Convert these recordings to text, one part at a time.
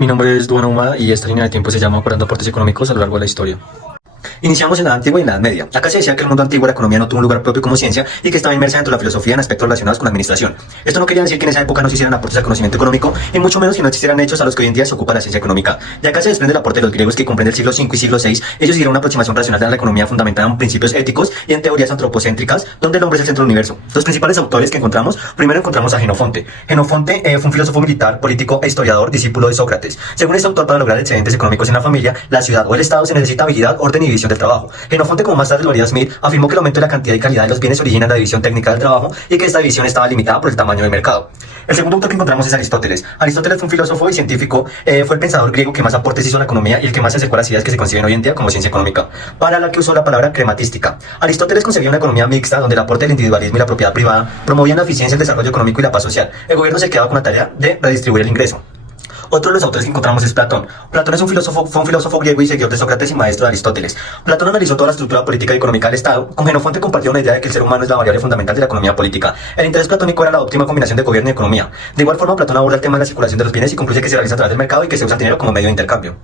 Mi nombre es Duan Ahumada y esta línea de tiempo se llama Acordando aportes económicos a lo largo de la historia. Iniciamos en la antigua y en la Edad Media. Acá se decía que en el mundo antiguo la economía no tuvo un lugar propio como ciencia y que estaba inmersa dentro de la filosofía en aspectos relacionados con la administración. Esto no quería decir que en esa época no se hicieran aportes al conocimiento económico y mucho menos que no existieran hechos a los que hoy en día se ocupa la ciencia económica. De acá se desprende el aporte de los griegos que comprende el siglo V y siglo VI. Ellos hicieron una aproximación racional de la economía fundamentada en principios éticos y en teorías antropocéntricas donde el hombre es el centro del universo. Los principales autores que encontramos, primero encontramos a Jenofonte. Jenofonte fue un filósofo militar, político e historiador, discípulo de Sócrates. Según este autor, para lograr excedentes económicos en la familia, la ciudad o el Estado se necesita habilidad, orden y división del trabajo. Jenofonte, como más tarde lo haría Smith, afirmó que el aumento de la cantidad y calidad de los bienes origina la división técnica del trabajo y que esta división estaba limitada por el tamaño del mercado. El segundo autor que encontramos es Aristóteles. Aristóteles fue un filósofo y científico, fue el pensador griego que más aportes hizo a la economía y el que más se acercó a las ideas que se conciben hoy en día como ciencia económica, para la que usó la palabra crematística. Aristóteles concebía una economía mixta donde el aporte del individualismo y la propiedad privada promovían la eficiencia, el desarrollo económico y la paz social. El gobierno se quedaba con la tarea de redistribuir el ingreso. Otro de los autores que encontramos es Platón. Platón es fue un filósofo griego y seguidor de Sócrates y maestro de Aristóteles. Platón analizó toda la estructura política y económica del Estado. Con Jenofonte compartió una idea de que el ser humano es la variable fundamental de la economía política. El interés platónico era la óptima combinación de gobierno y economía. De igual forma, Platón aborda el tema de la circulación de los bienes y concluye que se realiza a través del mercado y que se usa el dinero como medio de intercambio.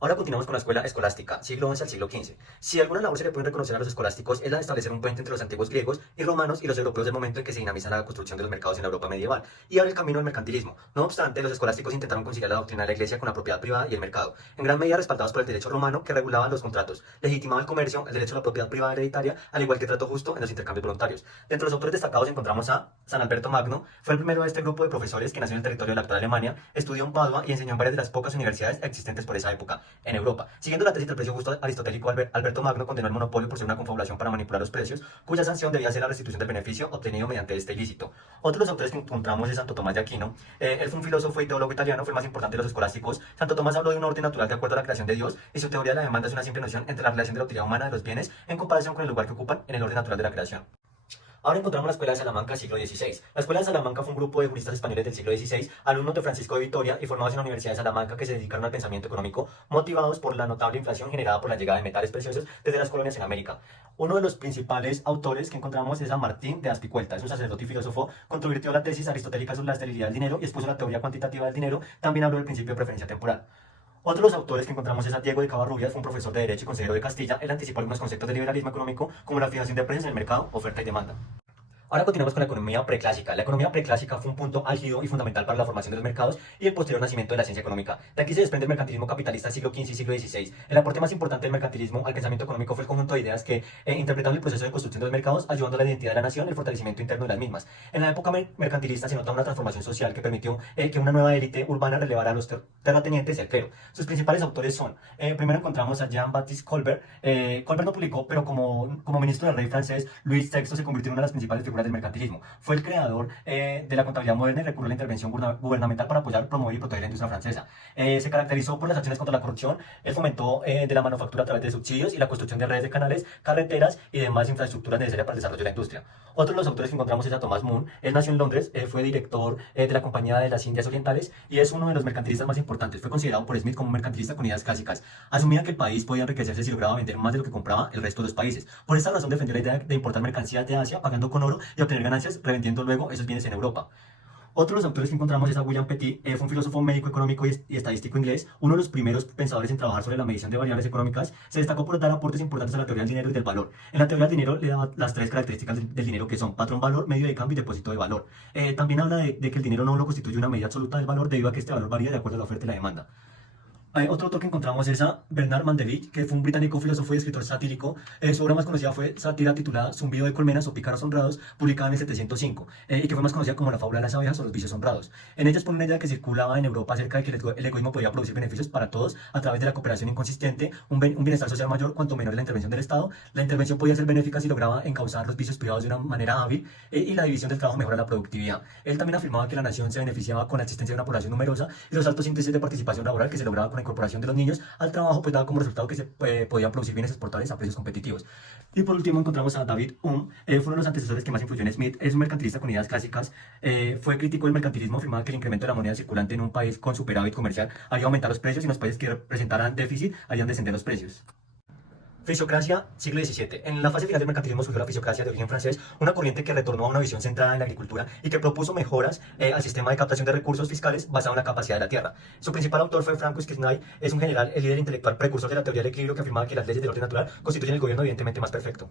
Ahora continuamos con la escuela escolástica, siglo XI al siglo XV. Si alguna labor se le puede reconocer a los escolásticos es la de establecer un puente entre los antiguos griegos y romanos y los europeos del momento en que se dinamiza la construcción de los mercados en la Europa medieval y abre el camino al mercantilismo. No obstante, los escolásticos intentaron conciliar la doctrina de la iglesia con la propiedad privada y el mercado, en gran medida respaldados por el derecho romano que regulaba los contratos, legitimaba el comercio, el derecho a la propiedad privada hereditaria, al igual que trato justo en los intercambios voluntarios. Dentro de los autores destacados encontramos a San Alberto Magno, fue el primero de este grupo de profesores que nació en el territorio de la actual Alemania, estudió en Padua y enseñó en varias de las pocas universidades existentes por esa época en Europa. Siguiendo la tesis del precio justo aristotélico, Alberto Magno condenó el monopolio por ser una confabulación para manipular los precios, cuya sanción debía ser la restitución del beneficio obtenido mediante este ilícito. Otro de los autores que encontramos es Santo Tomás de Aquino. Él fue un filósofo y teólogo italiano, fue el más importante de los escolásticos. Santo Tomás habló de un orden natural de acuerdo a la creación de Dios y su teoría de la demanda es una simple noción entre la relación de la utilidad humana de los bienes en comparación con el lugar que ocupan en el orden natural de la creación. Ahora encontramos la Escuela de Salamanca, siglo XVI. La Escuela de Salamanca fue un grupo de juristas españoles del siglo XVI, alumnos de Francisco de Vitoria y formados en la Universidad de Salamanca que se dedicaron al pensamiento económico, motivados por la notable inflación generada por la llegada de metales preciosos desde las colonias en América. Uno de los principales autores que encontramos es San Martín de Aspicuelta. Es un sacerdote y filósofo, controvirtió la tesis aristotélica sobre la esterilidad del dinero y expuso la teoría cuantitativa del dinero. También habló del principio de preferencia temporal. Otro de los autores que encontramos es a Diego de Cavarrubias, fue un profesor de Derecho y consejero de Castilla. Él anticipó algunos conceptos de liberalismo económico, como la fijación de precios en el mercado, oferta y demanda. Ahora continuamos con la economía preclásica. La economía preclásica fue un punto álgido y fundamental para la formación de los mercados y el posterior nacimiento de la ciencia económica. De aquí se desprende el mercantilismo capitalista del siglo XV y siglo XVI. El aporte más importante del mercantilismo al pensamiento económico fue el conjunto de ideas que, interpretando el proceso de construcción de los mercados, ayudando a la identidad de la nación y el fortalecimiento interno de las mismas. En la época mercantilista se nota una transformación social que permitió que una nueva élite urbana relevara a los terratenientes y al clero. Sus principales autores son, primero encontramos a Jean-Baptiste Colbert. Colbert no publicó, pero como ministro del rey francés, Luis VI se convirtió en una de las principales figuras del mercantilismo. Fue el creador de la contabilidad moderna y recurrió a la intervención gubernamental para apoyar, promover y proteger la industria francesa. Se caracterizó por las acciones contra la corrupción, el fomento de la manufactura a través de subsidios y la construcción de redes de canales, carreteras y demás infraestructuras necesarias para el desarrollo de la industria. Otro de los autores que encontramos es a Thomas Moon. Él nació en Londres, fue director de la Compañía de las Indias Orientales y es uno de los mercantilistas más importantes. Fue considerado por Smith como un mercantilista con ideas clásicas. Asumía que el país podía enriquecerse si lograba vender más de lo que compraba el resto de los países. Por esta razón defendió la idea de importar mercancías de Asia pagando con oro y obtener ganancias revendiendo luego esos bienes en Europa. Otro de los autores que encontramos es a William Petit. Fue un filósofo médico, económico y estadístico inglés, uno de los primeros pensadores en trabajar sobre la medición de variables económicas. Se destacó por dar aportes importantes a la teoría del dinero y del valor. En la teoría del dinero le daba las tres características del dinero, que son patrón valor, medio de cambio y depósito de valor. También habla de que el dinero no lo constituye una medida absoluta del valor debido a que este valor varía de acuerdo a la oferta y la demanda. Otro autor que encontramos es a Bernard Mandeville, que fue un británico filósofo y escritor satírico. Su obra más conocida fue sátira titulada Zumbido de colmenas o Pícaros honrados, publicada en el 705, y que fue más conocida como La fábula de las abejas o Los vicios honrados. En ella expone una idea que circulaba en Europa acerca de que el egoísmo podía producir beneficios para todos a través de la cooperación inconsistente, un bienestar social mayor cuanto menor es la intervención del Estado. La intervención podía ser benéfica si lograba encauzar los vicios privados de una manera hábil, y la división del trabajo mejora la productividad. Él también afirmaba que la nación se beneficiaba con la existencia de una población numerosa y los altos índices de participación laboral que se lograba con la incorporación de los niños al trabajo, pues daba como resultado que se podían producir bienes exportables a precios competitivos. Y por último encontramos a David Hume. Fue uno de los antecesores que más influyó en Smith. Es un mercantilista con ideas clásicas. Fue crítico del mercantilismo, afirmaba que el incremento de la moneda circulante en un país con superávit comercial haría aumentar los precios y en los países que presentaran déficit harían descender los precios. Fisiocracia, siglo XVII. En la fase final del mercantilismo surgió la fisiocracia de origen francés, una corriente que retornó a una visión centrada en la agricultura y que propuso mejoras al sistema de captación de recursos fiscales basado en la capacidad de la tierra. Su principal autor fue Francois Quesnay, es un general, el líder intelectual precursor de la teoría del equilibrio que afirmaba que las leyes del orden natural constituyen el gobierno evidentemente más perfecto.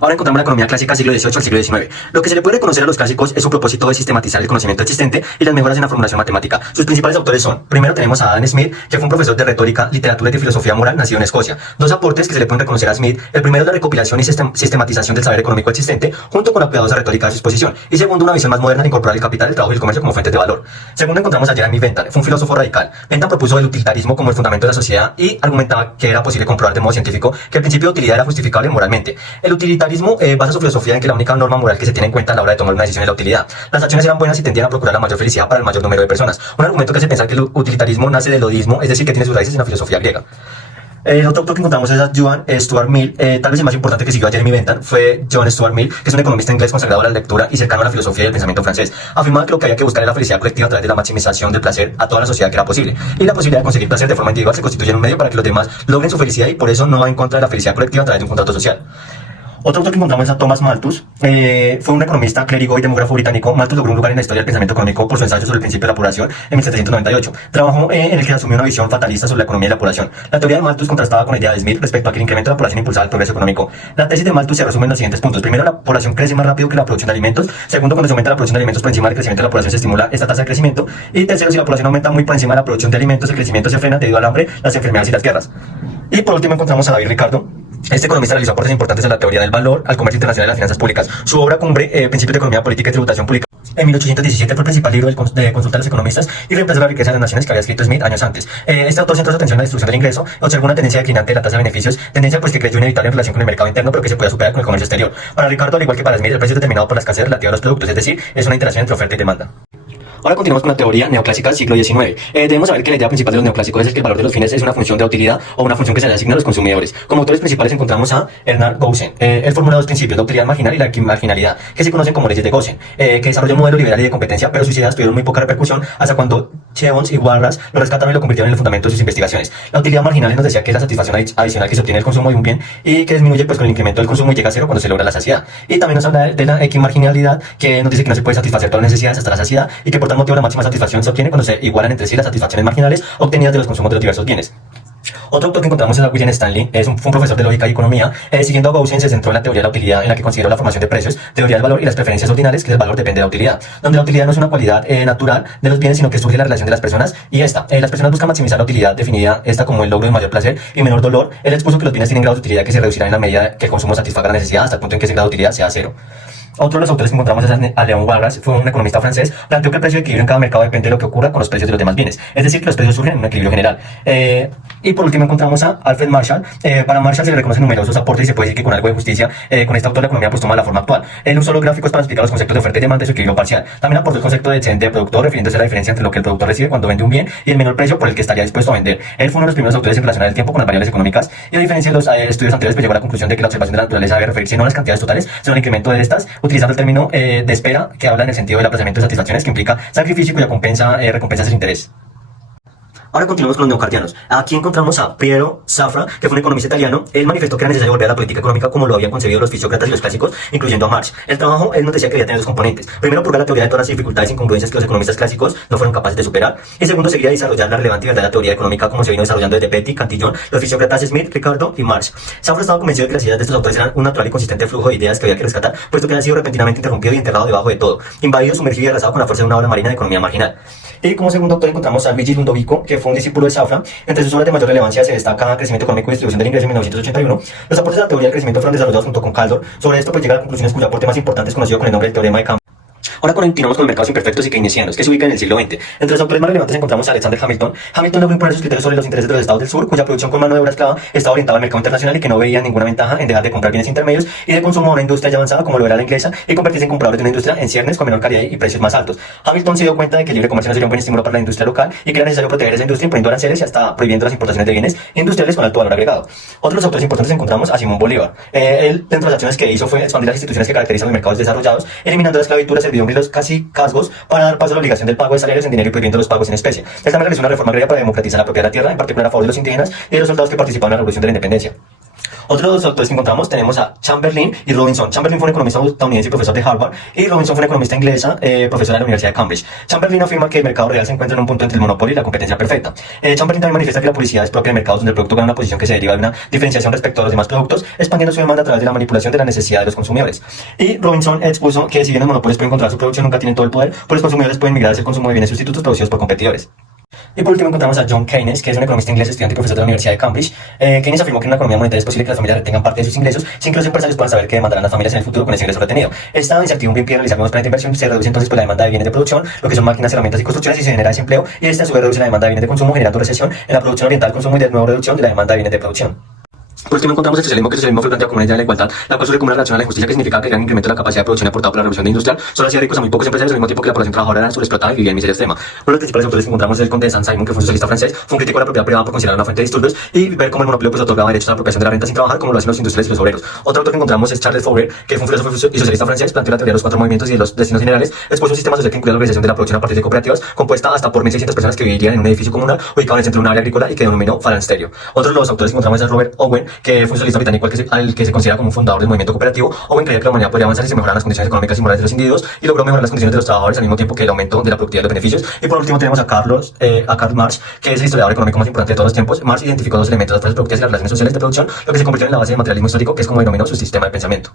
Ahora encontramos la economía clásica siglo XVIII al siglo XIX. Lo que se le puede reconocer a los clásicos es su propósito de sistematizar el conocimiento existente y las mejoras en la formulación matemática. Sus principales autores son, primero tenemos a Adam Smith, que fue un profesor de retórica, literatura y de filosofía moral nacido en Escocia. Dos aportes que se le pueden reconocer a Smith: el primero es la recopilación y sistematización del saber económico existente, junto con la cuidadosa retórica de su exposición. Y segundo, una visión más moderna de incorporar el capital, el trabajo y el comercio como fuentes de valor. Segundo, encontramos a Jeremy Bentham, fue un filósofo radical. Bentham propuso el utilitarismo como el fundamento de la sociedad y argumentaba que era posible comprobar de modo científico que el principio de utilidad era justificable moralmente. El utilitarismo basa su filosofía en que la única norma moral que se tiene en cuenta a la hora de tomar una decisión es la utilidad. Las acciones eran buenas y tendían a procurar la mayor felicidad para el mayor número de personas. Un argumento que hace pensar que el utilitarismo nace del odismo, es decir, que tiene sus raíces en la filosofía griega. El otro autor que encontramos es a John Stuart Mill. Tal vez el más importante que siguió a Jeremy Bentham fue John Stuart Mill, que es un economista inglés consagrado a la lectura y cercano a la filosofía y el pensamiento francés. Afirmaba que lo que había que buscar era la felicidad colectiva a través de la maximización del placer a toda la sociedad que era posible. Y la posibilidad de conseguir placer de forma individual se constituye en un medio para que los demás logren su felicidad, y por eso no va en contra de la felicidad colectiva a través de un contrato social. Otro autor que encontramos es a Thomas Malthus. Fue un economista, clérigo y demógrafo británico. Malthus logró un lugar en la historia del pensamiento económico por su ensayo sobre el principio de la apuración en 1798. Trabajó en el que asumió una visión fatalista sobre la economía y la apuración. La teoría de Malthus contrastaba con la idea de Smith respecto a que el incremento de la población impulsaba el progreso económico. La tesis de Malthus se resume en los siguientes puntos. Primero, la población crece más rápido que la producción de alimentos. Segundo, cuando se aumenta la producción de alimentos por encima del crecimiento de la población, se estimula esta tasa de crecimiento. Y tercero, si la población aumenta muy por encima de la producción de alimentos, el crecimiento se frena debido al hambre, las enfermedades y las guerras. Y por último encontramos a David Ricardo. Este economista realizó aportes importantes a la teoría del valor, al comercio internacional y a las finanzas públicas. Su obra cumbre, Principios de Economía Política y Tributación Pública, en 1817 fue el principal libro de consulta de los economistas y reemplazó la riqueza de las naciones que había escrito Smith años antes. Este autor centró su atención en la destrucción del ingreso, observó una tendencia declinante de la tasa de beneficios, tendencia pues que creyó inevitable en relación con el mercado interno, pero que se podía superar con el comercio exterior. Para Ricardo, al igual que para Smith, el precio es determinado por la escasez relativa a los productos, es decir, es una interacción entre oferta y demanda. Ahora continuamos con la teoría neoclásica del siglo XIX. Debemos saber que la idea principal de los neoclásicos es que el valor de los fines es una función de utilidad o una función que se le asigna a los consumidores. Como autores principales encontramos a Ernst Gosen. Él formula dos principios, la utilidad marginal y la equimarginalidad, que se conocen como leyes de Gosen, que desarrolló un modelo liberal y de competencia, pero sus ideas tuvieron muy poca repercusión hasta cuando Jevons y Walras lo rescataron y lo convirtieron en el fundamento de sus investigaciones. La utilidad marginal nos decía que es la satisfacción adicional que se obtiene del consumo de un bien y que disminuye pues con el incremento del consumo y llega a cero cuando se logra la saciedad. Y también nos habla de la equimarginalidad, que nos dice que no se puede satisfacer todas las necesidades hasta la saciedad y que por tal motivo la máxima satisfacción se obtiene cuando se igualan entre sí las satisfacciones marginales obtenidas de los consumos de los diversos bienes. Otro autor que encontramos es a William Stanley, fue un profesor de lógica y economía. Siguiendo a Gaussian, se centró en la teoría de la utilidad, en la que consideró la formación de precios, teoría del valor y las preferencias ordinales, que el valor depende de la utilidad, donde la utilidad no es una cualidad natural de los bienes, sino que surge de la relación de las personas, y las personas buscan maximizar la utilidad, definida esta como el logro de mayor placer y menor dolor. Él expuso que los bienes tienen grados de utilidad que se reducirán en la medida que el consumo satisfaga la necesidad, hasta el punto en que ese grado de utilidad sea cero. Otro de los autores que encontramos es a Leon Walras, fue un economista francés. Planteó que el precio de equilibrio en cada mercado depende de lo que ocurra con los precios de los demás bienes, es decir, que los precios surgen en un equilibrio general. Y por último encontramos a Alfred Marshall. Para Marshall se le reconocen numerosos aportes y se puede decir que con algo de justicia, con este autor la economía pues toma la forma actual. Él usó los gráficos para explicar los conceptos de oferta y demanda y su equilibrio parcial. También aportó el concepto de excedente de productor, refiriéndose a la diferencia entre lo que el productor recibe cuando vende un bien y el menor precio por el que estaría dispuesto a vender. Él fue uno de los primeros autores en relacionar el tiempo con las variables económicas, y a diferencia de los estudios anteriores pues llegó a la conclusión de que la observación de la naturaleza debe referirse no a las cantidades totales, sino al incremento de estas, utilizando el término de espera, que habla en el sentido del aplazamiento de satisfacciones, que implica sacrificio y cuya recompensa es el interés. Ahora continuamos con los neocartianos. Aquí encontramos a Piero Safra, que fue un economista italiano. Él manifestó que era necesario volver a la política económica como lo habían concebido los fisiócratas y los clásicos, incluyendo a Marx. El trabajo, él nos decía que debía tener dos componentes. Primero, purgar la teoría de todas las dificultades e incongruencias que los economistas clásicos no fueron capaces de superar. Y segundo, seguir a desarrollar la relevante y verdadera teoría económica como se vino desarrollando desde Petty, Cantillon, los fisiócratas Smith, Ricardo y Marx. Safra estaba convencido de que las ideas de estos autores eran un natural y consistente flujo de ideas que había que rescatar, puesto que habían sido repentinamente interrumpido y enterrado debajo de todo, invadido, sumergido y arrasado con la fuerza de una ola marina de economía marginal. Y como segundo autor encontramos a Luigi Ludovico, que fue un discípulo de Safra. Entre sus obras de mayor relevancia se destaca Crecimiento económico y distribución del ingreso en 1981. Los aportes de la teoría del crecimiento fueron desarrollados junto con Kaldor. Sobre esto pues llega a conclusiones cuyo aporte más importante es conocido con el nombre del teorema de Campbell. Ahora continuamos con los mercados imperfectos y keynesianos, que se ubican en el siglo XX. Entre los autores más relevantes encontramos a Alexander Hamilton. Hamilton logró imponer sus criterios sobre los intereses de los estados del sur, cuya producción con mano de obra esclava estaba orientada al mercado internacional y que no veía ninguna ventaja en dejar de comprar bienes intermedios y de consumo a una industria ya avanzada como lo era la inglesa y convertirse en compradores de una industria en ciernes con menor calidad y precios más altos. Hamilton se dio cuenta de que el libre comercio no sería un buen estímulo para la industria local y que era necesario proteger esa industria imponiendo aranceles y hasta prohibiendo las importaciones de bienes industriales con alto valor agregado. Otros autores importantes encontramos a Simón Bolívar. Él, dentro de las acciones que hizo, fue expandir las instituciones que caracterizan los mercados desarrollados, eliminando la esclavitud, servidumbre y los casicazgos para dar paso a la obligación del pago de salarios en dinero y prohibiendo los pagos en especie. Él también realizó una reforma agraria para democratizar la propiedad de la tierra, en particular a favor de los indígenas y de los soldados que participaron en la revolución de la independencia. Otro de los autores que encontramos tenemos a Chamberlain y Robinson. Chamberlain fue un economista estadounidense y profesor de Harvard, y Robinson fue una economista inglesa, profesora de la Universidad de Cambridge. Chamberlain afirma que el mercado real se encuentra en un punto entre el monopolio y la competencia perfecta. Chamberlain también manifiesta que la publicidad es propia de mercados donde el producto gana una posición que se deriva de una diferenciación respecto a los demás productos, expandiendo su demanda a través de la manipulación de la necesidad de los consumidores. Y Robinson expuso que si bien los monopolios pueden controlar su producción, nunca tienen todo el poder, pues los consumidores pueden migrar hacia el consumo de bienes sustitutos producidos por competidores. Y por último encontramos a John Keynes, que es un economista inglés, estudiante y profesor de la Universidad de Cambridge. Keynes afirmó que en una economía monetaria es posible que las familias retengan parte de sus ingresos sin que los empresarios puedan saber qué demandarán las familias en el futuro con ese ingreso retenido. Esta incertidumbre impide realizar nuevos planes de inversión, se reduce entonces la demanda de bienes de producción, lo que son máquinas, herramientas y construcciones, y se genera desempleo, y esta a su vez reduce la demanda de bienes de consumo, generando recesión en la producción oriental al consumo y de nuevo reducción de la demanda de bienes de producción. Por último encontramos el socialismo, que el socialismo fue planteado como una idea de la igualdad, la cual surge como una relación a la injusticia que significaba que el gran incremento de la capacidad de producción aportado por la revolución industrial solo hacía ricos a muy pocos empresarios, al mismo tiempo que la población trabajadora era sobreexplotada y vivía en miseria extrema. Uno de los principales autores que encontramos es el conde de Saint-Simon, que fue un socialista francés, fue un crítico de la propiedad privada por considerar una fuente de disturbios y ver cómo el monopolio pues otorgaba derechos a la apropiación de la renta sin trabajar, como lo hacen los industriales y los obreros. Otro autor que encontramos es Charles Fourier, que fue un filósofo y socialista francés, planteó la teoría de los cuatro movimientos y de los destinos generales, expuso un sistema social que incluía la organización de la producción a partir de cooperativas, compuesta hasta por 1.600 personas que vivirían en un edificio comunal ubicado en el centro de un área agrícola y que denominó phalansterio. Otro de los autores que encontramos es Robert Owen, que fue un socialista británico al que se considera como un fundador del movimiento cooperativo. Owen creía que la humanidad podría avanzar si se mejoraran las condiciones económicas y morales de los individuos, y logró mejorar las condiciones de los trabajadores al mismo tiempo que el aumento de la productividad de los beneficios. Y por último tenemos a Karl Marx, que es el historiador económico más importante de todos los tiempos. Marx identificó dos elementos: las fuerzas productivas y las relaciones sociales de producción, lo que se convirtió en la base del materialismo histórico, que es como denominó su sistema de pensamiento.